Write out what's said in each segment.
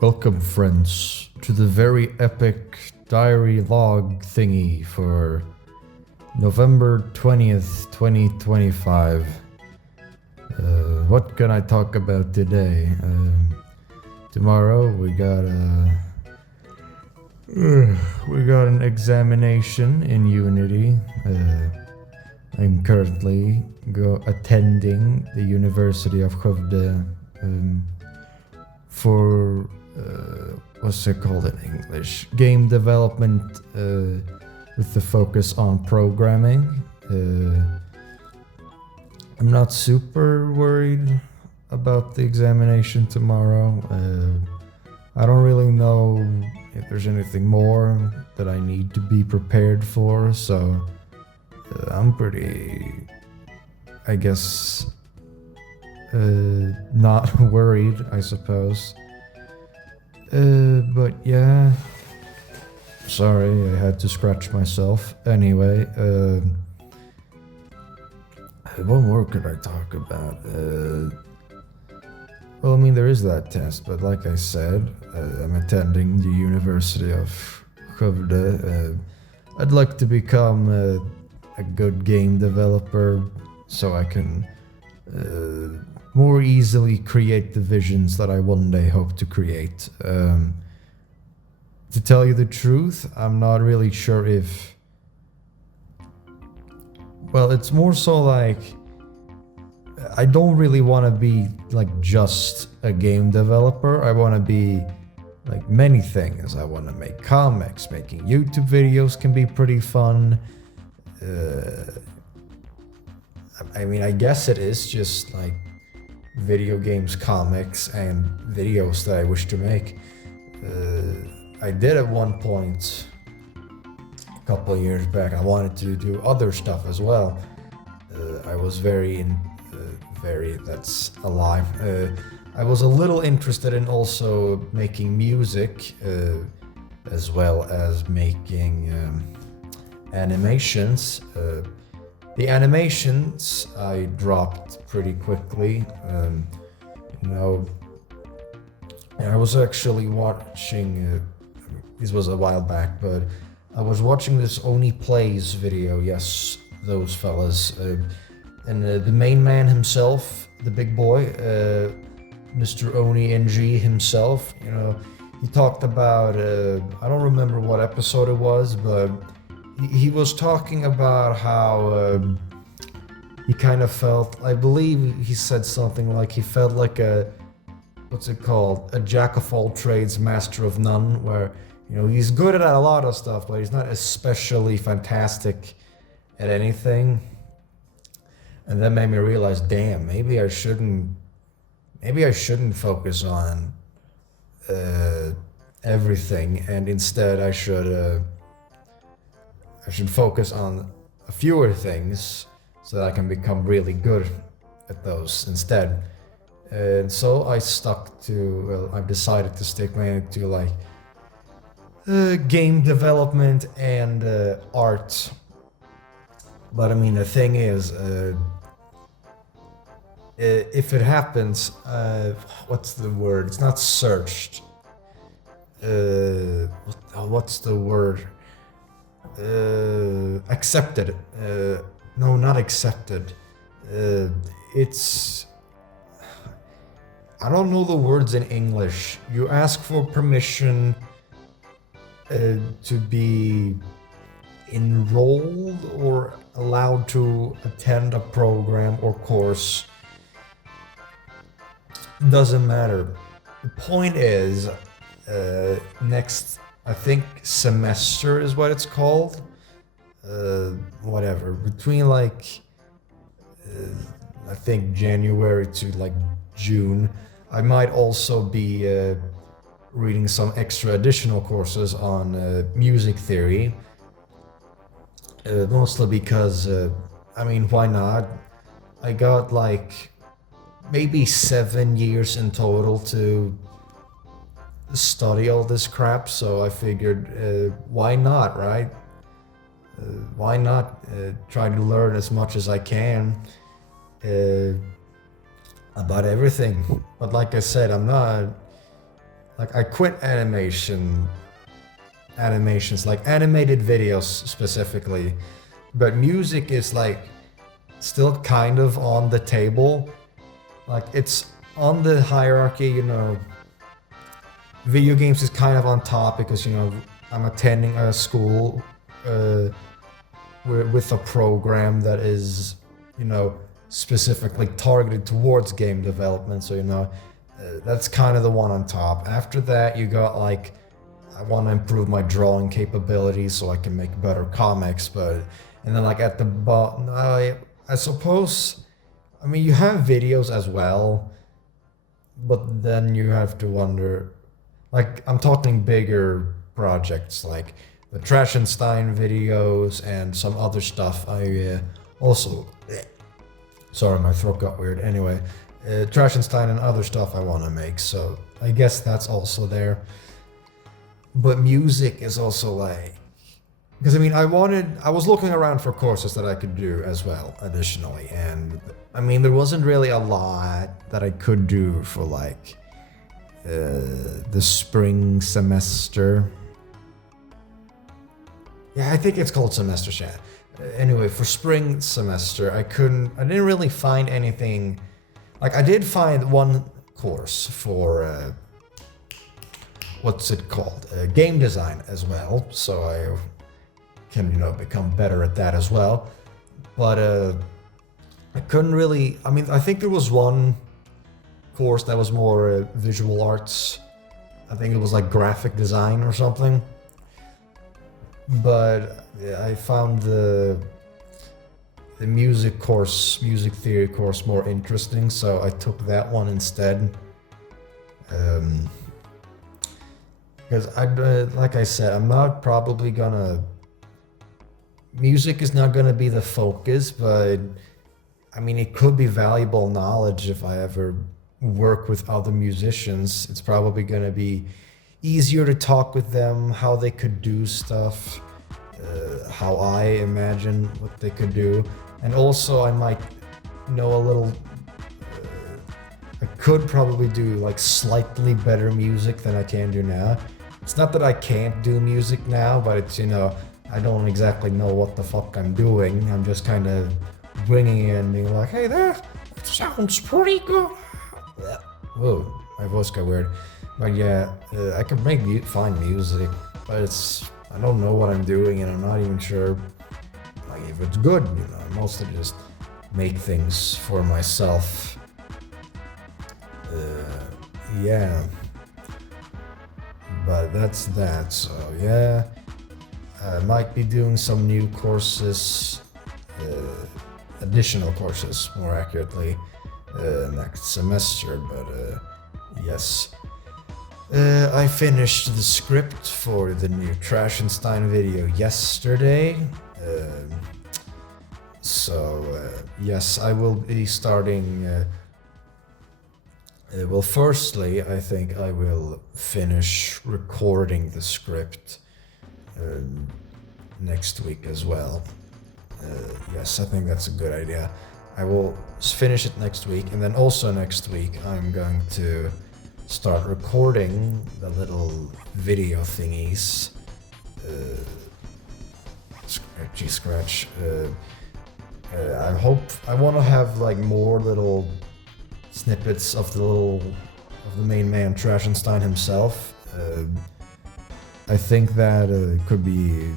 Welcome, friends, to the very epic diary log thingy for November 20th, 2025. What can I talk about today? Tomorrow we got an examination in Unity. I'm currently attending the University of Skövde for what's it called in English? Game development with the focus on programming. I'm not super worried about the examination tomorrow. I don't really know if there's anything more that I need to be prepared for, so I'm pretty, I guess, not worried, I suppose. But yeah, sorry, I had to scratch myself. Anyway, what more could I talk about? Well, I mean, there is that test, but like I said, I'm attending the University of Skövde. I'd like to become a good game developer so I can more easily create the visions that I one day hope to create. To tell you the truth, I'm not really sure if... Well, it's more so like... I don't really want to be like just a game developer. I want to be like many things. I want to make comics. Making YouTube videos can be pretty fun. I mean, I guess it is just like video games, comics, and videos that I wish to make. I did at one point, a couple of years back, I wanted to do other stuff as well. I was that's alive. I was a little interested in also making music, as well as making animations. The animations I dropped pretty quickly. I was actually watching, this was a while back, but I was watching this Oni Plays video, yes, those fellas. And the main man himself, the big boy, Mr. Oni NG himself, he talked about, I don't remember what episode it was, but he was talking about how he kind of felt, I believe he said something like he felt like what's it called? A jack of all trades, master of none, where, he's good at a lot of stuff, but he's not especially fantastic at anything. And that made me realize, damn, maybe I shouldn't focus on everything, and instead I should focus on a fewer things so that I can become really good at those instead. And so I I decided to stick mainly to like game development and art. But I mean, the thing is, if it happens, what's the word? It's not searched. What's the word? Accepted. No, not accepted. It's... I don't know the words in English. You ask for permission to be enrolled or allowed to attend a program or course. Doesn't matter. The point is, next, I think semester is what it's called. Whatever. Between like, I think January to like June, I might also be reading some extra additional courses on music theory. Mostly because, I mean, why not? I got like maybe 7 years in total to study all this crap, so I figured, why not, right? Why not try to learn as much as I can about everything? But like I said, I'm not like I quit animations, like animated videos specifically, but music is like still kind of on the table. Like it's on the hierarchy, you know. Video games is kind of on top because, you know, I'm attending a school with a program that is, you know, specifically targeted towards game development. So, you know, that's kind of the one on top. After that, you got like, I want to improve my drawing capabilities so I can make better comics. But, and then like at the bottom, I suppose, I mean, you have videos as well, but then you have to wonder, like, I'm talking bigger projects like the Trashenstein videos and some other stuff. I also, sorry, my throat got weird. Anyway, Trashenstein and other stuff I want to make. So I guess that's also there. But music is also like, because I mean, I was looking around for courses that I could do as well, additionally. And I mean, there wasn't really a lot that I could do for like the spring semester. Yeah, I think it's called semester chat. Anyway, for spring semester, I didn't really find anything. Like, I did find one course for, what's it called? Game design as well. So I can, you know, become better at that as well. But I couldn't really, I mean, I think there was one course that was more visual arts. I think it was like graphic design or something. But yeah, I found the music theory course more interesting, so I took that one instead. Because like I said, I'm not probably gonna. Music is not gonna be the focus, but I mean, it could be valuable knowledge if I ever work with other musicians. It's probably gonna be easier to talk with them, how they could do stuff, how I imagine what they could do. And also I might know a little, I could probably do like slightly better music than I can do now. It's not that I can't do music now, but it's, you know, I don't exactly know what the fuck I'm doing. I'm just kind of bringing it and being like, hey, that sounds pretty good. Whoa, my voice got weird. But yeah, I could make fine music, but I don't know what I'm doing, and I'm not even sure like if it's good. You know, I mostly just make things for myself. Yeah, but that's that. So yeah, I might be doing some new courses, additional courses, more accurately, next semester. But yes. I finished the script for the new Trashenstein video yesterday. Yes, I will be starting. Well, firstly, I think I will finish recording the script next week as well. Yes, I think that's a good idea. I will finish it next week, and then also next week I'm going to start recording the little video thingies. Scratch. I want to have like more little snippets of the main man Trashenstein himself. I think that could be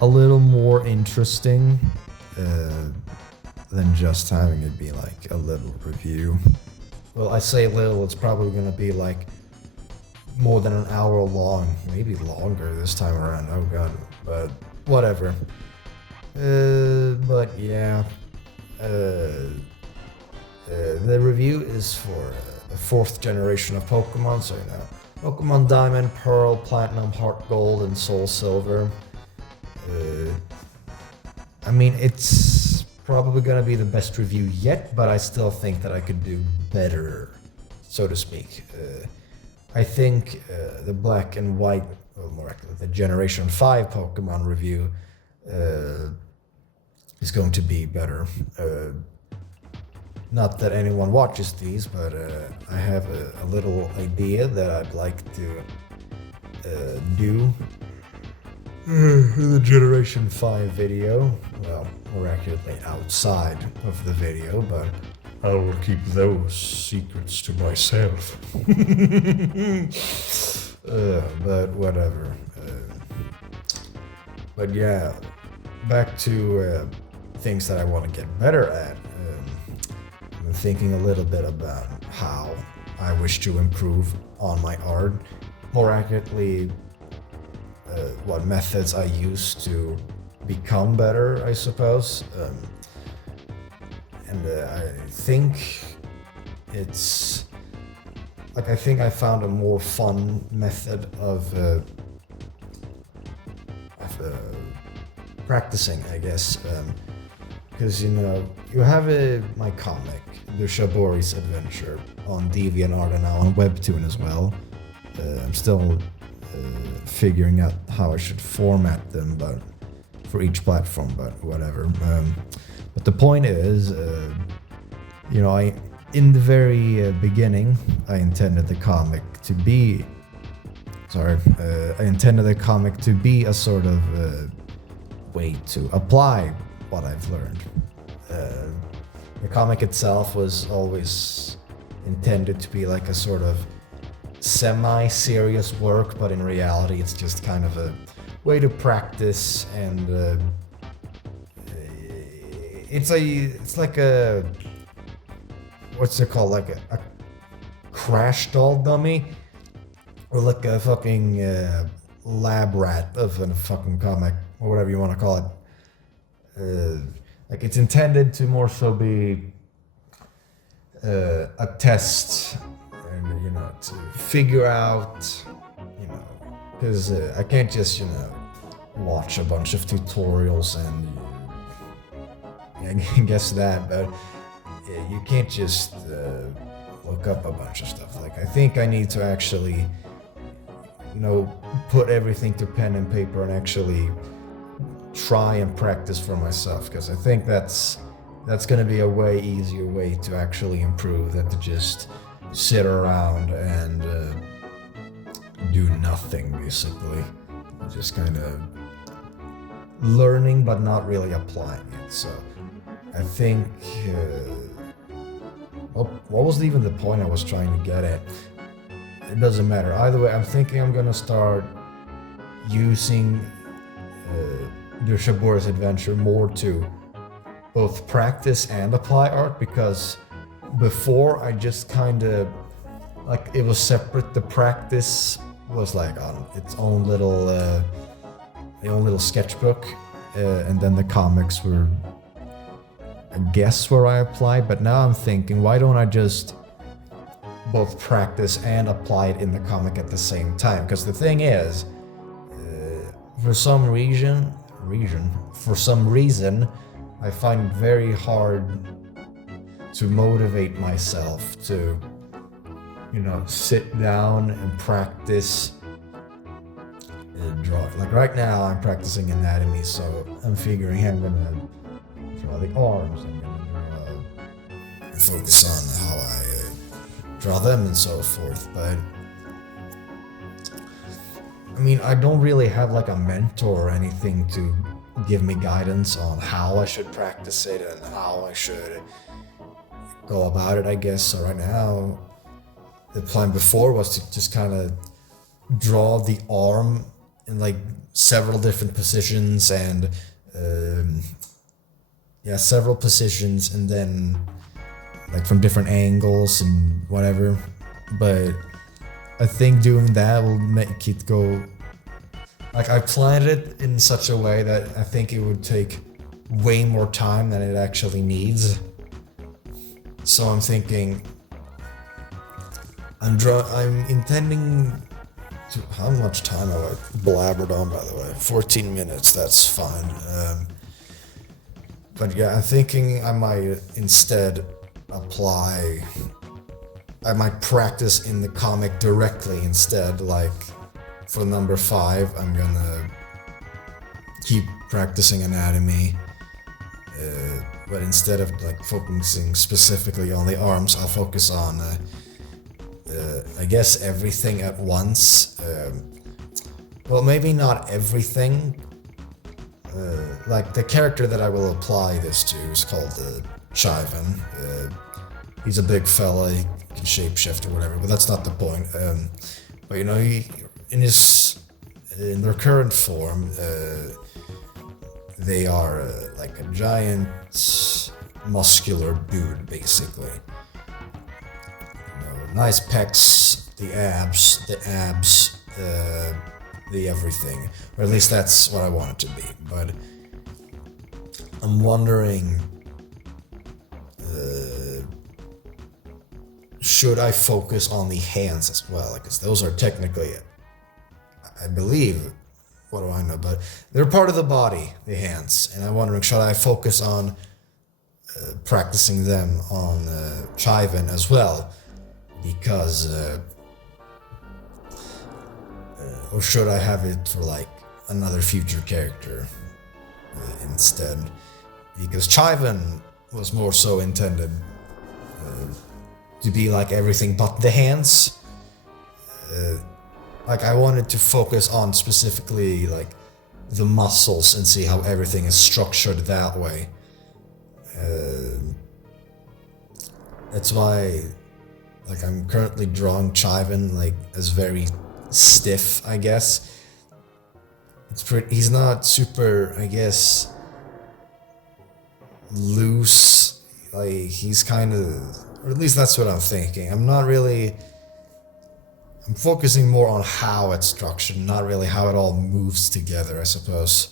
a little more interesting than just having it be like a little review. Well, I say little, it's probably gonna be like more than an hour long, maybe longer this time around, oh god, but whatever. But yeah, the review is for the 4th generation of Pokemon, so you know, Pokemon Diamond, Pearl, Platinum, Heart Gold, and Soul Silver. I mean, it's probably gonna be the best review yet, but I still think that I could do better, so to speak. I think the Black and White, or more accurately, the Generation 5 Pokemon review is going to be better. not that anyone watches these, but I have a little idea that I'd like to do in the Generation 5 video. Well, more accurately, outside of the video, but I will keep those secrets to myself. But whatever. But yeah, back to things that I want to get better at. I'm thinking a little bit about how I wish to improve on my art. More accurately, what methods I use to become better, I suppose. And I think it's like, I think I found a more fun method of practicing, I guess. Because, you know, you have my comic, The Shabori's Adventure, on DeviantArt and now on Webtoon as well. I'm still figuring out how I should format them, but for each platform, but whatever. But the point is, you know, in the very beginning, I intended the comic to be a sort of way to apply what I've learned. The comic itself was always intended to be like a sort of semi-serious work, but in reality it's just kind of a way to practice, and it's like a, what's it called, like a crash doll dummy, or like a fucking lab rat of a fucking comic, or whatever you want to call it. Like, it's intended to more so be a test, and, you know, to figure out, you know, because I can't just, you know, watch a bunch of tutorials and I guess that, but you can't just look up a bunch of stuff. Like, I think I need to actually, you know, put everything to pen and paper and actually try and practice for myself, because I think that's going to be a way easier way to actually improve than to just sit around and do nothing, basically. Just kind of learning but not really applying it. So I think what was even the point I was trying to get at? It doesn't matter. Either way, I'm thinking I'm gonna start using the Shabori's Adventure more to both practice and apply art, because before I just kind of, like, it was separate. The practice was like on its own little sketchbook, and then the comics were, I guess, where I applied. But now I'm thinking, why don't I just both practice and apply it in the comic at the same time? Because the thing is, for some reason, I find it very hard to motivate myself to, you know, sit down and practice draw. Like right now, I'm practicing anatomy, so I'm figuring I'm gonna draw the arms. I'm gonna focus on how I draw them and so forth. But I mean, I don't really have like a mentor or anything to give me guidance on how I should practice it and how I should go about it, I guess. So right now, the plan before was to just kind of draw the arm in like several different positions and several positions, and then like from different angles and whatever. But I think doing that will make it go, like, I planned it in such a way that I think it would take way more time than it actually needs. So I'm thinking, I'm intending to, how much time have I blabbered on, by the way? 14 minutes, that's fine. But yeah, I'm thinking I might instead I might practice in the comic directly instead. Like for number 5, I'm gonna keep practicing anatomy, but instead of like focusing specifically on the arms, I'll focus on, I guess, everything at once. Well, maybe not everything. Like the character that I will apply this to is called Chiven. He's a big fella, he can shapeshift or whatever, but that's not the point. But you know, in their current form, they are like a giant muscular dude, basically. You know, nice pecs, the abs, the everything, or at least that's what I want it to be. But I'm wondering, should I focus on the hands as well? Because those are technically, I believe, what do I know, but they're part of the body, the hands, and I'm wondering, should I focus on practicing them on Chiven as well? Because or should I have it for like another future character instead? Because Chiven was more so intended to be like everything but the hands. Like I wanted to focus on specifically like the muscles and see how everything is structured that way. That's why like I'm currently drawing Chiven like as very stiff, I guess. He's not super, I guess, loose. Like he's kind of, or at least that's what I'm thinking. I'm focusing more on how it's structured, not really how it all moves together, I suppose.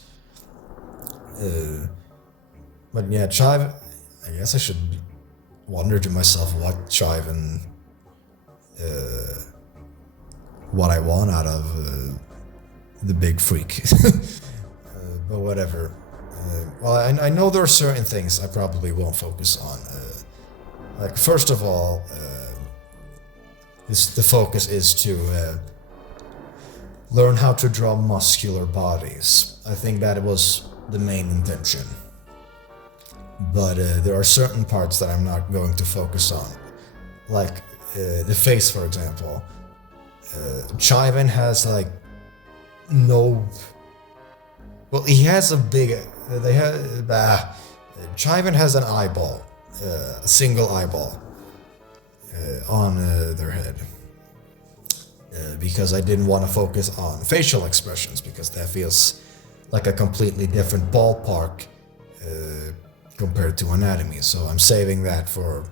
But yeah, Chiven, I guess I should wonder to myself what Chiven, what I want out of the big freak. But whatever. Well, I know there are certain things I probably won't focus on. Like, first of all, the focus is to learn how to draw muscular bodies. I think that was the main intention. But there are certain parts that I'm not going to focus on. Like the face, for example. Chiven has like no... Well, he has a big... Chiven has an eyeball. A single eyeball. On their head. Because I didn't want to focus on facial expressions, because that feels like a completely different ballpark compared to anatomy. So I'm saving that for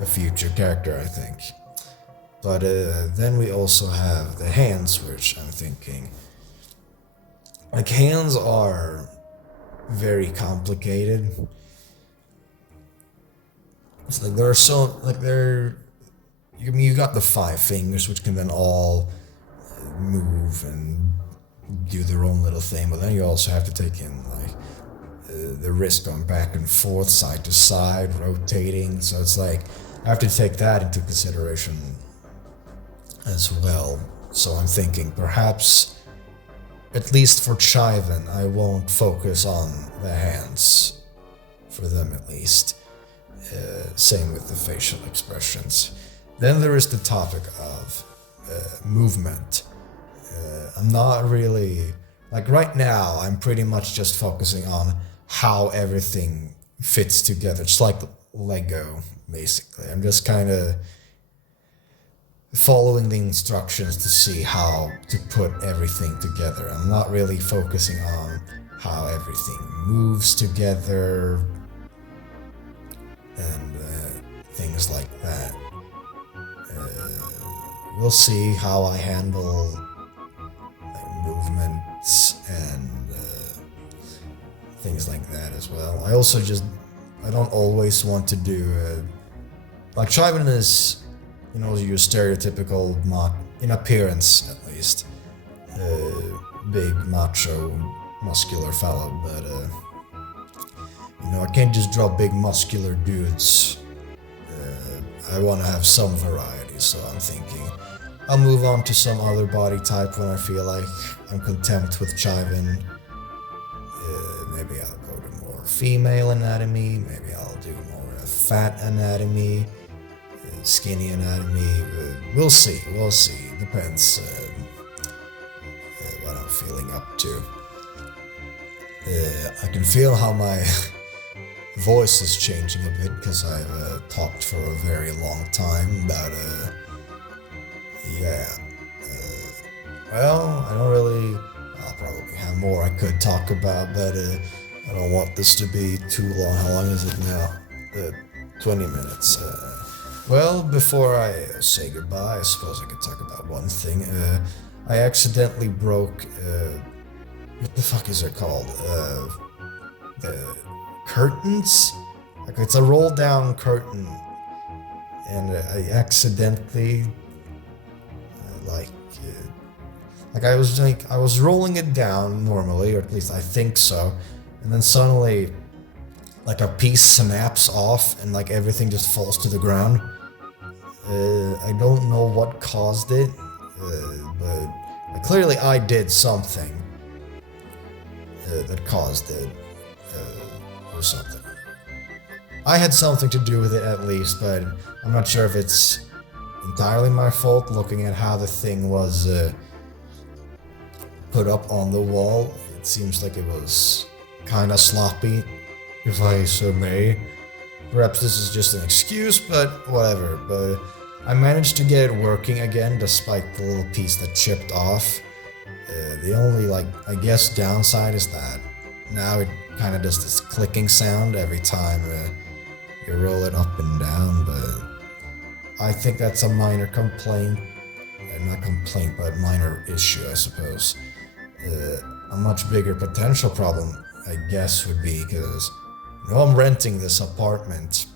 a future character, I think. But then we also have the hands, which I'm thinking... Like, hands are very complicated. It's like there are so... Like, they're... You got the 5 fingers, which can then all move and do their own little thing, but then you also have to take in like the wrist going back and forth, side to side, rotating. So it's like I have to take that into consideration as well. So I'm thinking perhaps, at least for Chiven, I won't focus on the hands, for them at least. Same with the facial expressions. Then there is the topic of movement. I'm not really... Like right now, I'm pretty much just focusing on how everything fits together. It's like Lego, basically. I'm just kind of following the instructions to see how to put everything together. I'm not really focusing on how everything moves together and things like that. We'll see how I handle like, movements and things like that as well. I also I don't always want to do like Chiven is, you know, your stereotypical in appearance at least, big macho muscular fellow, but you know, I can't just draw big muscular dudes. I want to have some variety, so I'm thinking I'll move on to some other body type when I feel like I'm content with Chiven. Maybe I'll go to more female anatomy, maybe I'll do more fat anatomy, skinny anatomy. We'll see. Depends what I'm feeling up to. I can feel how my voice is changing a bit because I've talked for a very long time about well, I don't really. I'll probably have more I could talk about, but I don't want this to be too long. How long is it now? 20 minutes. Well, before I say goodbye, I suppose I could talk about one thing. I accidentally broke. What the fuck is it called? The curtains? Like, it's a roll down curtain. And I accidentally. I was rolling it down normally, or at least I think so, and then suddenly, like, a piece snaps off and like everything just falls to the ground. I don't know what caused it, but clearly I did something that caused it, or something. I had something to do with it at least, but I'm not sure if it's entirely my fault. Looking at how the thing was put up on the wall, it seems like it was kind of sloppy, if I so may. Perhaps this is just an excuse, but whatever. But I managed to get it working again, despite the little piece that chipped off. The only, I guess, downside is that now it kind of does this clicking sound every time you roll it up and down, but I think that's a minor complaint. Not complaint, but minor issue, I suppose. A much bigger potential problem, I guess, would be because I'm renting this apartment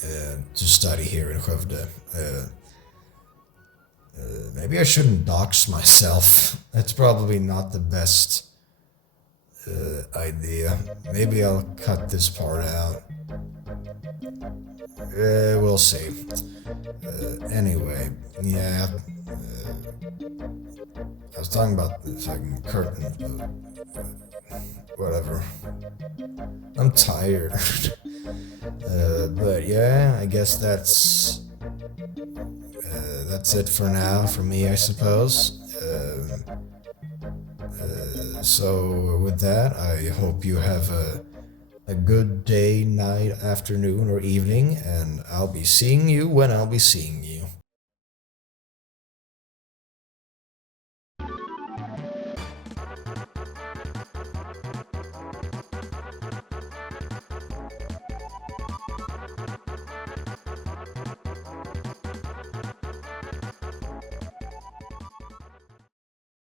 to study here in Skövde. Maybe I shouldn't dox myself. That's probably not the best idea. Maybe I'll cut this part out. We'll see. Anyway, yeah. I was talking about the fucking curtain, whatever. I'm tired. But yeah, I guess that's it for now, for me, I suppose. So with that, I hope you have a good day, night, afternoon, or evening, and I'll be seeing you when I'll be seeing you.